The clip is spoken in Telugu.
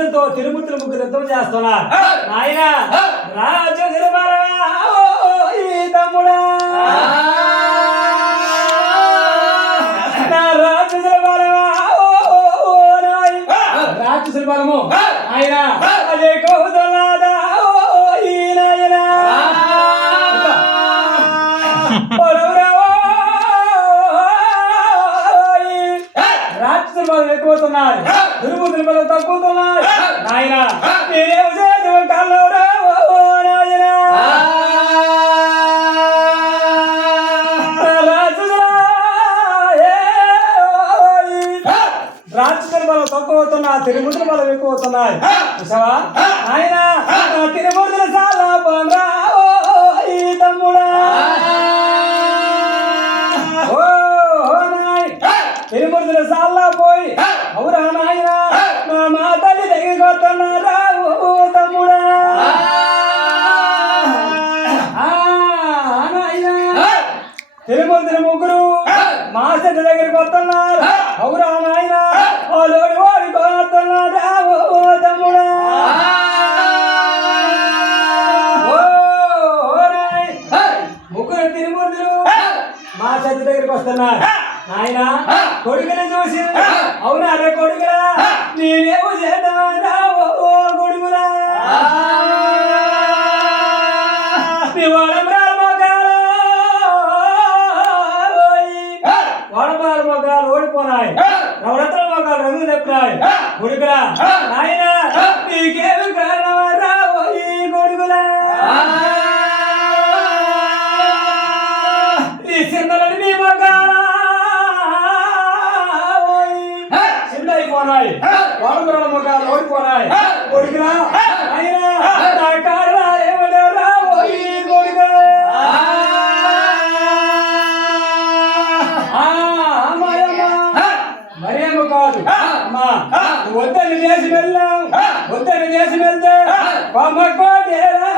రాక్షసులతో తిరుమూర్తుల ముగ్గురు యుద్ధం చేస్తున్నారు. ఆయన రాజు తమ్ముడా రాక్షసుల బలము ఆయన అదే కౌదలాదా రాక్షసుల బలం ఎక్కువవుతున్నారు, తిరుమూర్తుల బలం తగ్గుతున్నారు. ఆయన నేనేం చేద్దాం కల్లవరా నాయన రాక్షసుల బలం తక్కువవుతున్నా, తిరుమూర్తుల బలం ఎక్కువవుతున్నాయి. చూసావా ఆయన తిరుమూర్తుల చాలా బాగా తమ్ముడా తిరుమూర్తుల సాల్లా పోయి అవురా నాయన మా తల్లి దగ్గరికి వస్తున్నారా తమ్ముడా తిరుమూర్తుల ముగ్గురు మా చెట్టు దగ్గరికి వస్తున్నారు. అవురా నాయన ఓడి ఓడిపోతున్నారా తమ్ముడా ముగ్గురు తిరుమూర్తులు మా చెట్టు దగ్గరికి వస్తున్నారు. ఆయన కొడుకుని చూసి అవునా రే కొడుకురా నేనేమో చేద్దామన్నా ఓ కొడుకురా వాడపాల మొగాలు ఓడిపోనాయి, నవరత్న మొగాలు రంగు చెప్పినాయి. కొడుకురా ఆయన నీకేమి కారణమరా ఈ కొడుకురా నీ చిన్నలని మీ మొగాల అయిపోనాయి, వాడపురాల మొగాలు ఓడిపోనాయి. కొడుకురా ఆయన నా కారణాలు ఏమన్నారా ఈ కొడుకు మరేమో కాదు అమ్మా వద్దని చేసి వెళ్ళాం, వద్దని చేసి వెళ్తే కొమ్మ కోటేరా